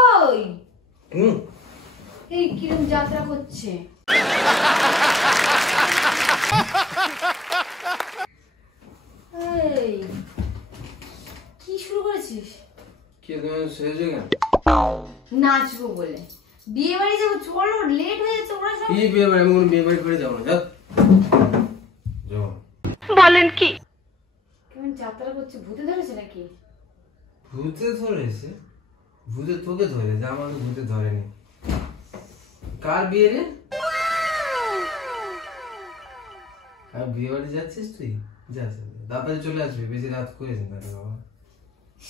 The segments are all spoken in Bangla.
ওই এই কিরম যাত্রা করছে এই কি শুরু করেছিস? কি তুমি সেজে কেন? নাচবো বলে। বিয়ে বাড়ি যাবো, চলো, লেট হয়ে যাচ্ছে। ওরা সব কি বিয়ে বাড়ি? আমি বিয়ে বাড়ি করে যাবো না। যাও যাও। বলেন কি? কেমন যাত্রা করছে? ভূতে ধরেছে নাকি? ভূতে ধরেছে? ভূতে তোকে ধরেছে, আমাকে ভূতে ধরেনি। কার বিয়ে রে? আর বিয়ে বাড়ি যাচ্ছিস তুই? যাস, তাড়াতাড়ি চলে আসবি, বেশি রাত করিস না বাবা।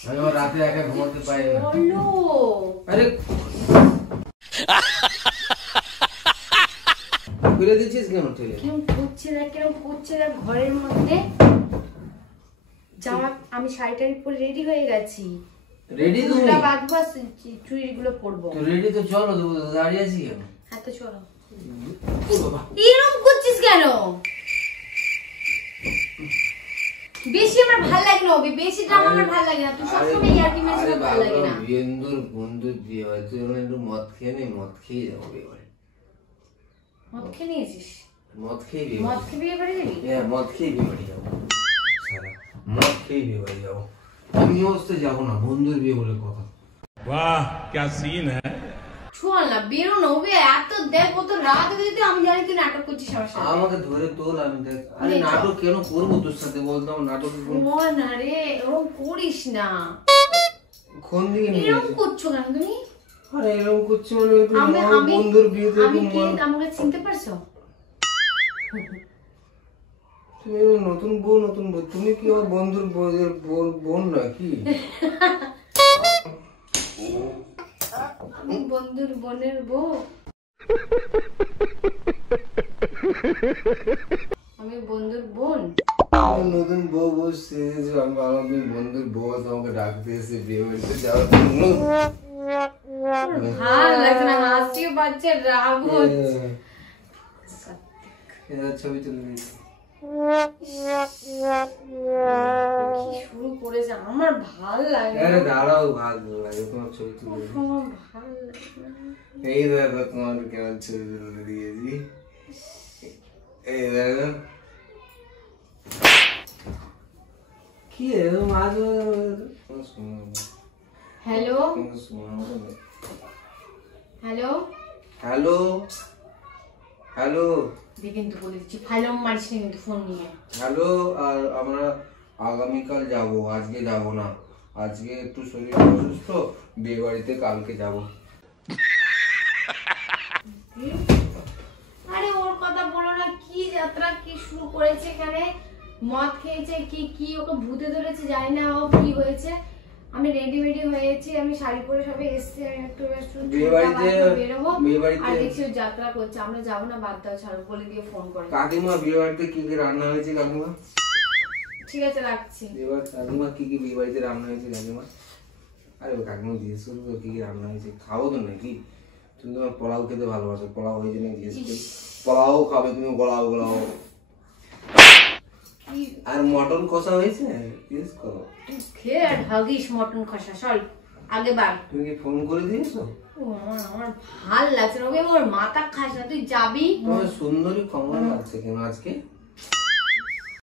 আমি আবার রাতে একা ঘুমাতে পাই না। চলো। আরে খুলে দিচ্ছিস কেন তুই? কেমন করছে না, কেমন করছে না ঘরের মধ্যে। জামা আমি শাড়িটা পরে রেডি হয়ে গেছি। রেডি তো চুলটা বাঁধবো, চুড়িগুলো পরবো। তো রেডি তো, চলো দাঁড়িয়ে আছি কেন? হ্যাঁ তো চলো। ও বাবা, এরকম করছিস কেন? বেশি আমার ভালো লাগে না, বেশি ড্রামা আমার ভালো লাগে না। তুই সবসময় ইয়ার্কি মেরে ভালো লাগে না। বন্ধুর বিয়ে হয়, তুই একটু মদ খেয়ে নে, মদ খেয়ে যাবো বিয়ে বাড়ি। মদ খেয়ে নিয়েছিস? মদ খেয়ে বিয়ে মদ খেয়ে বিয়ে বাড়ি যাবি? হ্যাঁ, মদ খেয়ে বিয়ে বাড়ি যাবো। মদ খেয়ে বিয়ে বাড়ি যাবো। আমি অবস্থা যাবো না, বন্ধুর বিয়ে বলে কথা। वाह क्या सीन है। চল না, বেরো না। ওবে এত দেখ, কত রাত হয়ে যেতে। আমি জানি তুই নাটক করছিস আমার সাথে। আমাকে ধরে তোল, আমি দেখ। আরে নাটক কেন করবো তোর সাথে? বলতাম নাটক না রে, ওরকম করিস না। কোন দিকে নিয়ে এরকম করছো কেন তুমি? আরে এরকম করছি মানে বন্ধুর বিয়েতে আমি কি আমাকে চিনতে পারছো? তুমি নতুন বউ, নতুন বউ। তুমি কি আমার বন্ধুর বোন নাকি? আমি বন্ধুর বোনের বউ? আমি বন্ধুর বোন? নতুন বউ বসছে, আমি বন্ধুর বউ, তোমাকে ডাকতে এসে বিয়ে বাড়িতে যাওয়ার জন্য। ভালো লাগে না, হাসিও পাচ্ছে, রাগ হচ্ছে। ছবি তুলে দিচ্ছি। কি শুরু করেছে? আমার ভাল লাগে না। আরে দাঁড়াও, ভালো লাগে তোমার ছবি তুলে দিচ্ছি। আমার ভাল লাগে না। এই দেখো তোমার কেমন ছবি তুলে দিয়েছি। এই দেখো কি মাঝ। হ্যালো হ্যালো হ্যালো হ্যালো কিন্তু বলে দিচ্ছি, ফাইলম মারিস না কিন্তু ফোন নিয়ে। হ্যালো। আর আমরা আগামীকাল যাব, আজকে যাব না। আজকে একটু শরীর অসুস্থ, বিয়ে বাড়িতে কালকে যাব। আরে ওর কথা বলো না। কি যাত্রা কি শুরু করেছে এখানে? মদ খেয়েছে কি কি ওকে ভূতে ধরেছে জানি না, ও কি হয়েছে। আমি রেডি হয়েছি, আমি শাড়ি পরে সবে এসেছি। আমি একটু বিয়ে বাড়িতে বেরোবো, আর দেখছি ও যাত্রা করছে। আমরা যাবো না, বাদ দাও, ছাড়ো, বলে দিয়ে ফোন করে। কাকিমা বিয়ে বাড়িতে কি কি রান্না হয়েছে কাকিমা? ঠিক আছে, রাখছি। কাকিমা কি কি বিয়ে বাড়িতে রান্না হয়েছে কাকিমা? আরে কাকিমা জিজ্ঞেস করবো কি কি রান্না হয়েছে, খাবো তো নাকি? তুমি তোমার পোলাও খেতে ভালোবাসো, পোলাও হয়েছে না জিজ্ঞেস করি। পোলাও খাবে তুমি, গোলাও গোলাও। আর মটন কষা হয়েছে জিজ্ঞেস করো। খেয়ে আর ভাগিস মটন কষা। চল আগে বার। তুমি কি ফোন করে দিয়েছো? আমার ভাল লাগছে না, আমার মাথা খাস না। তুই যাবি? তোমার সুন্দরী কমলা আছে কেন আজকে?